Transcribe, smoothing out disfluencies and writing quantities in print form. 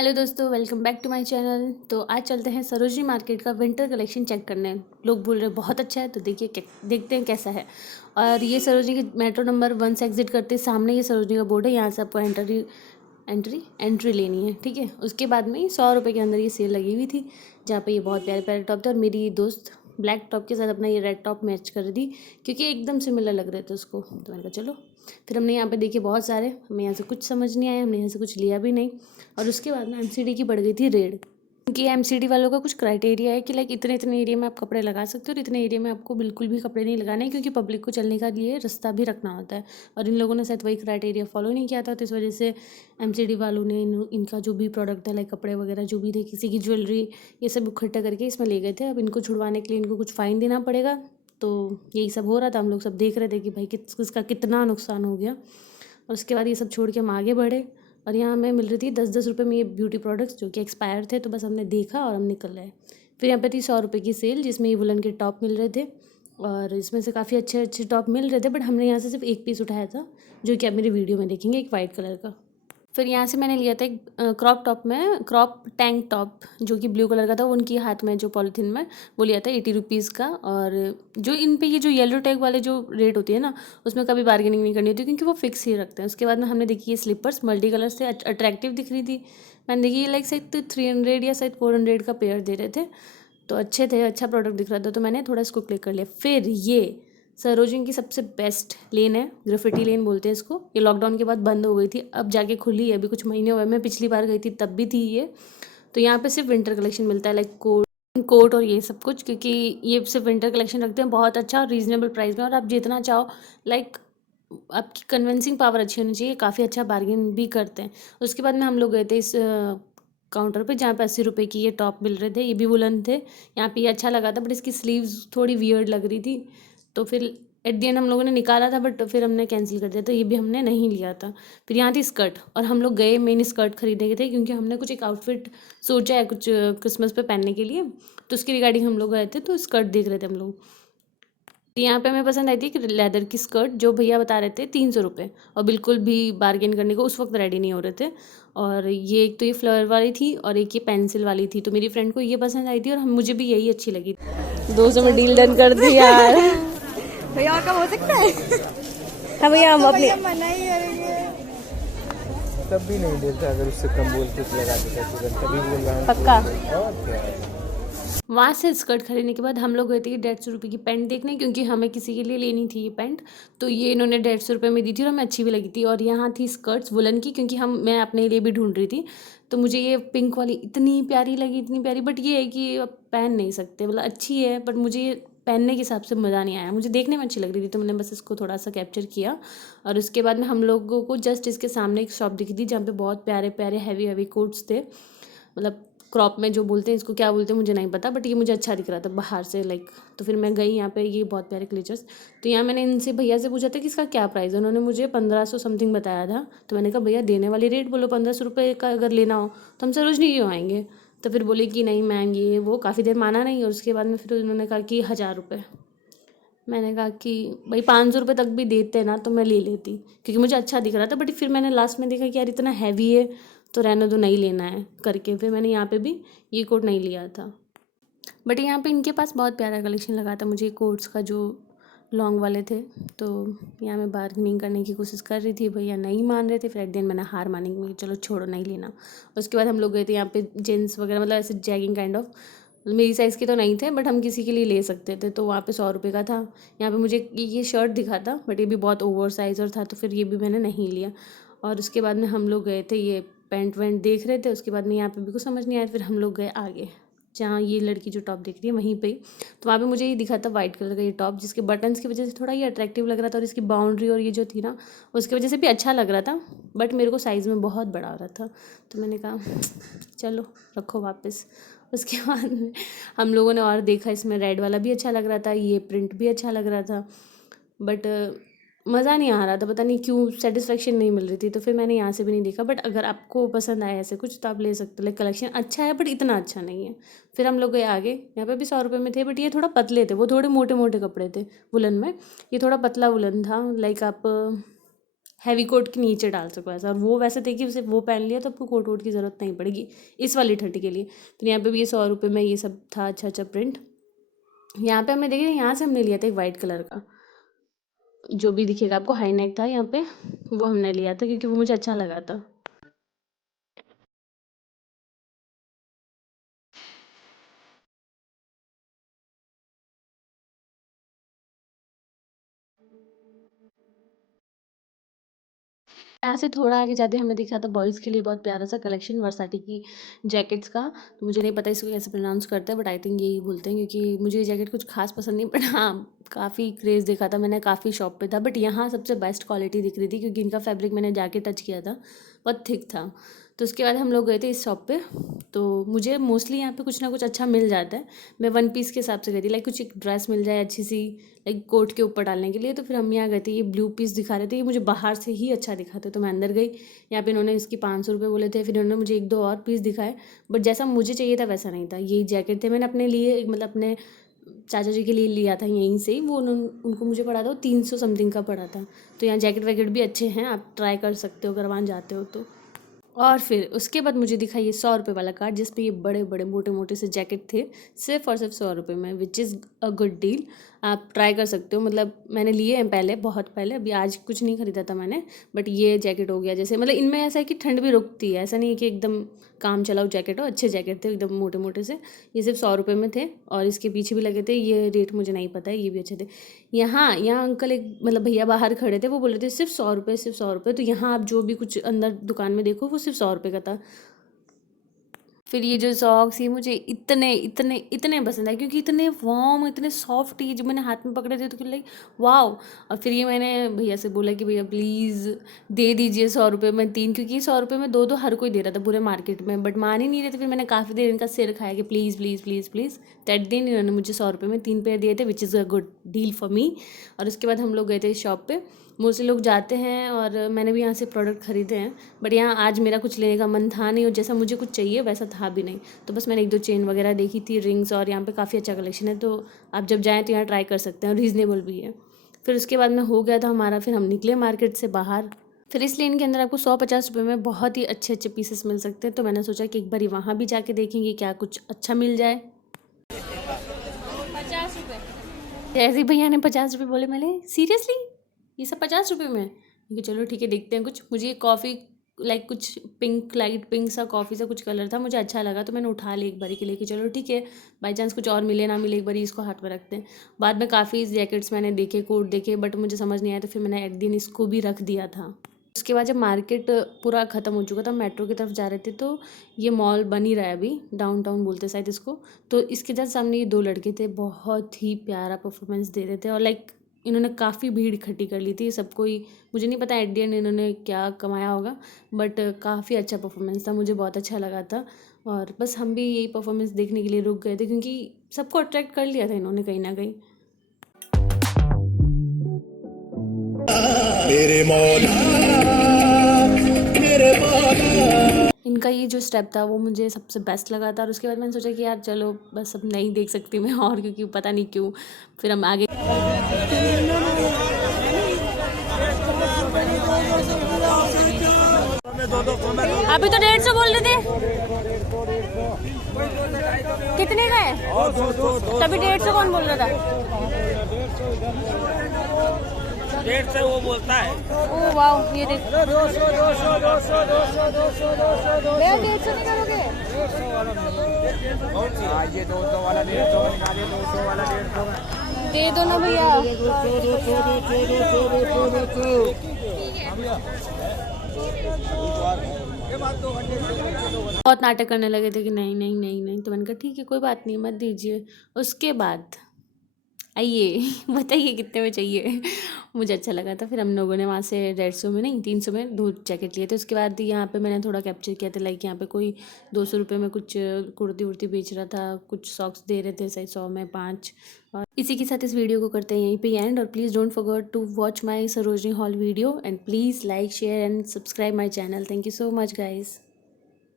Hello दोस्तों, welcome back to my channel. तो आज चलते हैं सरोजनी मार्केट का विंटर कलेक्शन चेक करने। लोग बोल रहे हैं बहुत अच्छा है, तो देखिए देखते हैं कैसा है। और ये सरोजनी के मेट्रो नंबर 1 से एग्जिट करते सामने ये सरोजनी का बोर्ड है। यहाँ से आपको एंट्री लेनी है, ठीक है। उसके बाद में 100 रुपये के अंदर ये सेल लगी हुई थी, जहाँ पे ये बहुत प्यारे प्यारे टॉप थे। और मेरी दोस्त ब्लैक टॉप के साथ अपना ये रेड टॉप मैच कर दी, क्योंकि एकदम सिमिलर लग रहे थे उसको। तो मैंने कहा चलो। फिर हमने यहाँ पे देखे बहुत सारे, हमें यहाँ से कुछ समझ नहीं आया, हमने यहाँ से कुछ लिया भी नहीं। और उसके बाद में एमसीडी की बढ़ गई थी रेड, क्योंकि एमसीडी वालों का कुछ क्राइटेरिया है कि लाइक इतने इतने एरिया में आप कपड़े लगा सकते हो, और इतने एरिया में आपको बिल्कुल भी कपड़े नहीं लगाने हैं, क्योंकि पब्लिक को चलने का लिए रास्ता भी रखना होता है। और इन लोगों ने शायद वही क्राइटेरिया फॉलो नहीं किया था, तो इस वजह से एमसीडी वालों ने इनका जो भी प्रोडक्ट है, लाइक कपड़े वगैरह जो भी थे, किसी की ज्वेलरी, ये सब इकट्ठा करके इसमें ले गए थे। अब इनको छुड़वाने के लिए इनको कुछ फ़ाइन देना पड़ेगा। तो यही सब हो रहा था, हम लोग सब देख रहे थे कि भाई किसका कितना नुकसान हो गया। और उसके बाद ये सब छोड़ के हम आगे बढ़े, और यहाँ हमें मिल रही थी 10-10 रुपये में ये ब्यूटी प्रोडक्ट्स, जो कि एक्सपायर थे। तो बस हमने देखा और हम निकल रहे। फिर यहाँ पे थी 100 रुपये की सेल, जिसमें ये वुलन के टॉप मिल रहे थे, और इसमें से काफ़ी अच्छे अच्छे टॉप मिल रहे थे। बट हमने यहाँ से सिर्फ एक पीस उठाया था, जो कि आप मेरी वीडियो में देखेंगे, एक वाइट कलर का। फिर यहाँ से मैंने लिया था एक क्रॉप टैंक टॉप, जो कि ब्लू कलर का था। उनकी हाथ में जो पॉलीथीन में, वो लिया था 80 रुपीज़ का। और जो इन पे ये जो येलो टैग वाले जो रेट होती है ना, उसमें कभी बार्गेनिंग नहीं करनी होती, क्योंकि वो फिक्स ही रखते हैं। उसके बाद में हमने देखी ये स्लीपर्स मल्टी कलर से अट्रैक्टिव दिख रही थी। मैंने देखी ये लाइक शायद 300 या शायद 400 का पेयर दे रहे थे, तो अच्छे थे, अच्छा प्रोडक्ट दिख रहा था, तो मैंने थोड़ा इसको क्लिक कर लिया। फिर ये सरोजिनी की सबसे बेस्ट लेन है, ग्राफिटी लेन बोलते हैं इसको। ये लॉकडाउन के बाद बंद हो गई थी, अब जाके खुली है, अभी कुछ महीने हुए। मैं पिछली बार गई थी तब भी थी ये। तो यहाँ पे सिर्फ विंटर कलेक्शन मिलता है, लाइक कोट और ये सब कुछ, क्योंकि ये सिर्फ विंटर कलेक्शन रखते हैं बहुत अच्छा और रीजनेबल प्राइस में। और आप जितना चाहो, लाइक आपकी कन्विंसिंग पावर अच्छी होनी चाहिए, काफ़ी अच्छा बार्गेन भी करते हैं। उसके बाद में हम लोग गए थे इस काउंटर पे, जहाँ पे 80 रुपये की ये टॉप मिल रहे थे। ये भी वुलन थे। यहाँ पे ये अच्छा लगा था, बट इसकी स्लीव्स थोड़ी वियर्ड लग रही थी, तो फिर एट दी एंड हम लोगों ने निकाला था, बट फिर हमने कैंसिल कर दिया, तो ये भी हमने नहीं लिया था। फिर यहाँ थी स्कर्ट, और हम लोग गए मेन स्कर्ट खरीदने के थे, क्योंकि हमने कुछ एक आउटफिट सोचा है कुछ क्रिसमस पे पहनने के लिए, तो उसकी रिगार्डिंग हम लोग गए थे, तो स्कर्ट देख रहे थे हम लोग। तो यहाँ पे हमें पसंद आई थी कि लेदर की स्कर्ट, जो भैया बता रहे थे 300 रुपये, और बिल्कुल भी बार्गेन करने को उस वक्त रेडी नहीं हो रहे थे। और ये एक तो ये फ्लावर वाली थी, और एक ये पेंसिल वाली थी। तो मेरी फ्रेंड को ये पसंद आई थी, और मुझे भी यही अच्छी लगी। 200 में डील डन कर दी यार। भैया और कम हो सकता है? हाँ भैया, हम अपने मना ही करेंगे। तब भी नहीं देता, अगर उससे कम बोल के लगा देता तुरंत, तभी बोल रहा हूँ। पक्का। और क्या है? वहाँ से स्कर्ट खरीदने के बाद हम लोग गए थे 150 रुपये की पैंट देखने, क्योंकि हमें किसी के लिए लेनी थी ये पैंट। तो ये इन्होंने 150 रुपये में दी थी, और हमें अच्छी भी लगी थी। और यहाँ थी स्कर्ट्स वुलन की, क्योंकि मैं अपने लिए भी ढूंढ रही थी। तो मुझे ये पिंक वाली इतनी प्यारी लगी, इतनी प्यारी। बट ये है कि अब पहन नहीं सकते, मतलब अच्छी है, बट मुझे ये पहनने के हिसाब से मज़ा नहीं आया। मुझे देखने में अच्छी लग रही थी, तो मैंने बस इसको थोड़ा सा कैप्चर किया। और उसके बाद में हम लोगों को जस्ट इसके सामने एक शॉप दिखी थी, जहाँ पे बहुत प्यारे प्यारे हैवी हैवी कोट्स थे, मतलब क्रॉप में जो बोलते हैं, इसको क्या बोलते हैं मुझे नहीं पता, बट ये मुझे अच्छा दिख रहा था बाहर से, लाइक। तो फिर मैं गई यहाँ पे, ये बहुत प्यारे क्लेचर्स। तो यहाँ मैंने इनसे भैया से पूछा था कि इसका क्या प्राइस है। उन्होंने मुझे 1500 समथिंग बताया था। तो मैंने कहा भैया देने वाली रेट बोलो, 1500 रुपये का अगर लेना हो तो हम सरोजनी क्यों आएंगे। तो फिर बोले कि नहीं मैम, ये वो काफ़ी देर माना नहीं। और उसके बाद में फिर उन्होंने कहा कि 1000 रुपये। मैंने कहा कि भाई 500 रुपये तक भी देते ना तो मैं ले लेती, क्योंकि मुझे अच्छा दिख रहा था। बट फिर मैंने लास्ट में देखा कि यार इतना हैवी है, तो रहने दो, नहीं लेना है करके फिर मैंने यहाँ पे भी ये कोट नहीं लिया था। बट यहाँ पे इनके पास बहुत प्यारा कलेक्शन लगा था मुझे कोट्स का, जो लॉन्ग वाले थे। तो यहाँ मैं बार्गेनिंग करने की कोशिश कर रही थी, भैया नहीं मान रहे थे। फिर एट द एंड मैंने हार मानी, मैं चलो छोड़ो, नहीं लेना। उसके बाद हम लोग गए थे यहाँ पे जीन्स वगैरह, मतलब ऐसे जैगिंग काइंड ऑफ, मेरी साइज़ के तो नहीं थे, बट हम किसी के लिए ले सकते थे। तो वहाँ पे 100 रुपये का था। यहाँ पे मुझे ये शर्ट दिखा था, बट ये भी बहुत ओवर साइज़ और था, तो फिर ये भी मैंने नहीं लिया। और उसके बाद में हम लोग गए थे, ये पैंट वैंट देख रहे थे। उसके बाद में यहाँ पे भी कुछ समझ नहीं आया, फिर हम लोग गए आगे, जहाँ ये लड़की जो टॉप दिख रही है वहीं पे। तो वहाँ पे मुझे ये दिखा था वाइट कलर का ये टॉप, जिसके बटन्स की वजह से थोड़ा ये अट्रैक्टिव लग रहा था, और इसकी बाउंड्री और ये जो थी ना, उसकी वजह से भी अच्छा लग रहा था। बट मेरे को साइज़ में बहुत बड़ा हो रहा था, तो मैंने कहा चलो रखो वापस। उसके बाद में हम लोगों ने और देखा, इसमें रेड वाला भी अच्छा लग रहा था, ये प्रिंट भी अच्छा लग रहा था, बट मज़ा नहीं आ रहा था, पता नहीं क्यों सेटिस्फेक्शन नहीं मिल रही थी। तो फिर मैंने यहाँ से भी नहीं देखा। बट अगर आपको पसंद आया ऐसे कुछ तो आप ले सकते हो, लाइक कलेक्शन अच्छा है, बट इतना अच्छा नहीं है। फिर हम लोग गए आगे, यहाँ पे भी 100 रुपये में थे, बट ये थोड़ा पतले थे, वो थोड़े मोटे मोटे कपड़े थे वुलन में, ये थोड़ा पतला वुलन था। लाइक आप हैवी कोट के नीचे डाल सको ऐसा। और वो वैसे थे कि सिर्फ वो पहन लिया तो आपको कोट वोट की ज़रूरत नहीं पड़ेगी इस वाली ठंडी के लिए। फिर यहाँ पे भी ये 100 रुपये में ये सब था, अच्छा अच्छा प्रिंट। यहाँ पे हमने देखिए, यहाँ से हमने लिया था एक वाइट कलर का, जो भी दिखेगा आपको, हाई नेक था यहाँ पे, वो हमने लिया था क्योंकि वो मुझे अच्छा लगा था। यहाँ से थोड़ा आगे जाते हमें दिखा था बॉयज़ के लिए बहुत प्यारा सा कलेक्शन वर्साटी की जैकेट्स का। तो मुझे नहीं पता इसको कैसे प्रोनाउंस करते हैं, बट आई थिंक यही बोलते हैं, क्योंकि मुझे ये जैकेट कुछ खास पसंद नहीं, बट हाँ काफ़ी क्रेज़ देखा था मैंने, काफ़ी शॉप पे था, बट यहाँ सबसे बेस्ट क्वालिटी दिख रही थी क्योंकि इनका फैब्रिक मैंने जाके टच किया था, बहुत थिक था। तो उसके बाद हम लोग गए थे इस शॉप पे। तो मुझे मोस्टली यहाँ पे कुछ ना कुछ अच्छा मिल जाता है। मैं वन पीस के हिसाब से गई थी, लाइक कुछ एक ड्रेस मिल जाए अच्छी सी, लाइक कोट के ऊपर डालने के लिए। तो फिर हम यहाँ गए थे, ये ब्लू पीस दिखा रहे थे, ये मुझे बाहर से ही अच्छा दिखा था, तो मैं अंदर गई। यहाँ पे इन्होंने इसकी 500 रुपये बोले थे, फिर इन्होंने मुझे एक दो और पीस दिखाए, बट जैसा मुझे चाहिए था वैसा नहीं था। ये जैकेट थे, मैंने अपने लिए, मतलब अपने चाचा जी के लिए लिया था यहीं से ही, वो उनको मुझे पड़ा था, वो 300 समथिंग का पड़ा था। तो यहाँ जैकेट वैकेट भी अच्छे हैं, आप ट्राई कर सकते हो अगर वहाँ जाते हो तो। और फिर उसके बाद मुझे दिखा ये 100 रुपये वाला कार्ड, जिस पे ये बड़े बड़े मोटे मोटे से जैकेट थे, सिर्फ और सिर्फ 100 रुपये में, which is a good deal. आप ट्राई कर सकते हो, मतलब मैंने लिए हैं पहले, बहुत पहले, अभी आज कुछ नहीं खरीदा था मैंने, बट ये जैकेट हो गया जैसे, मतलब इनमें ऐसा है कि ठंड भी रुकती है, ऐसा नहीं है कि एकदम काम चलाओ जैकेट हो। अच्छे जैकेट थे एकदम मोटे मोटे से, ये सिर्फ 100 रुपये में थे, और इसके पीछे भी लगे थे, ये रेट मुझे नहीं पता है, ये भी अच्छे थे। यहाँ अंकल एक, मतलब भैया बाहर खड़े थे, वो बोल रहे थे सिर्फ 100 रुपये, सिर्फ 100 रुपये। तो यहाँ आप जो भी कुछ अंदर दुकान में देखो वो सिर्फ 100 रुपये का था। फिर ये जो सॉक्स, ये मुझे इतने इतने इतने पसंद आए, क्योंकि इतने वार्म, इतने सॉफ्ट, ये जो मैंने हाथ में पकड़े थे तो लाइक वाओ। और फिर ये मैंने भैया से बोला कि भैया प्लीज़ दे दीजिए 100 रुपये में 3, क्योंकि 100 रुपये में 2 तो हर कोई दे रहा था पूरे मार्केट में, बट मान ही नहीं रहे थे। फिर मैंने काफ़ी देर इनका सिर खाया कि please please please please, that दिन इन्होंने मुझे 100 रुपये में 3 पेयर दिए थे, which is a good deal for me. और उसके बाद हम लोग गए थे इस शॉप पे। मोस्टली लोग जाते हैं, और मैंने भी यहाँ से प्रोडक्ट ख़रीदे हैं, बट यहाँ आज मेरा कुछ लेने का मन था नहीं, और जैसा मुझे कुछ चाहिए वैसा था भी नहीं। तो बस मैंने एक दो चेन वगैरह देखी थी, रिंग्स, और यहाँ पे काफ़ी अच्छा कलेक्शन है, तो आप जब जाएँ तो यहाँ ट्राई कर सकते हैं, और रीज़नेबल भी है। फिर उसके बाद में हो गया था हमारा, फिर हम निकले मार्केट से बाहर। फिर इस लेन के अंदर आपको 150 रुपये में बहुत ही अच्छे अच्छे पीसेस मिल सकते हैं, तो मैंने सोचा कि एक बार वहाँ भी जाके देखेंगे क्या कुछ अच्छा मिल जाए। 50 रुपये जैसे ही भैया ने 50 रुपये बोले, मैंने सीरियसली ये सब 50 रुपये में? क्योंकि चलो ठीक है, देखते हैं कुछ। मुझे ये कॉफ़ी, लाइक कुछ पिंक, लाइट पिंक सा कॉफ़ी सा कुछ कलर था, मुझे अच्छा लगा, तो मैंने उठा ली एक बारी के लिए कि चलो ठीक है, बाई चांस कुछ और मिले ना मिले, एक बारी इसको हाथ में रखते हैं। बाद में काफ़ी जैकेट्स मैंने देखे, कोट देखे, बट मुझे समझ नहीं आया, तो फिर मैंने एक दिन इसको भी रख दिया था। उसके बाद जब मार्केट पूरा ख़त्म हो चुका था, मेट्रो की तरफ जा रहे थे, तो ये मॉल बन ही रहा है अभी, डाउनटाउन बोलते शायद इसको। तो इसके जस्ट सामने ये 2 लड़के थे, बहुत ही प्यारा परफॉर्मेंस दे रहे थे, और लाइक इन्होंने काफ़ी भीड़ इकट्ठी कर ली थी सबको ही। मुझे नहीं पता एट द एंड इन्होंने क्या कमाया होगा, बट काफ़ी अच्छा परफॉर्मेंस था, मुझे बहुत अच्छा लगा था। और बस हम भी यही परफॉर्मेंस देखने के लिए रुक गए थे, क्योंकि सबको अट्रैक्ट कर लिया था इन्होंने कहीं ना कहीं। मेरे इनका ये जो स्टेप था वो मुझे सबसे बेस्ट लगा था। और उसके बाद मैंने सोचा कि यार चलो बस अब नहीं देख सकती मैं और, क्योंकि पता नहीं क्यों फिर हम आगे। अभी तो 150 बोल रहे थे, कितने का है? तभी 150 कौन बोल रहा था? 150 वो बोलता है। ओ वाह, ये देख, 200 नहीं करोगे? ये 200 वाला 150 निकालिए, 200 वाला 150 दे दो ना भैया। बहुत नाटक करने लगे थे कि नहीं नहीं नहीं नहीं, तो मैंने कहा ठीक है कोई बात नहीं, मत दीजिए। उसके बाद आइए बताइए कितने में चाहिए। मुझे अच्छा लगा था। फिर हम लोगों ने वहाँ से 150 में नहीं 300 में 2 जैकेट लिए थे। उसके बाद यहाँ पे मैंने थोड़ा कैप्चर किया था, लाइक यहाँ पे कोई 200 रुपये में कुछ कुर्ती उर्ती बेच रहा था, कुछ सॉक्स दे रहे थे शायद 100 में 5। और इसी के साथ इस वीडियो को करते हैं यहीं पे एंड। और please don't forget to watch my Sarojini haul video, and please like share and subscribe my channel. Thank you so much guys.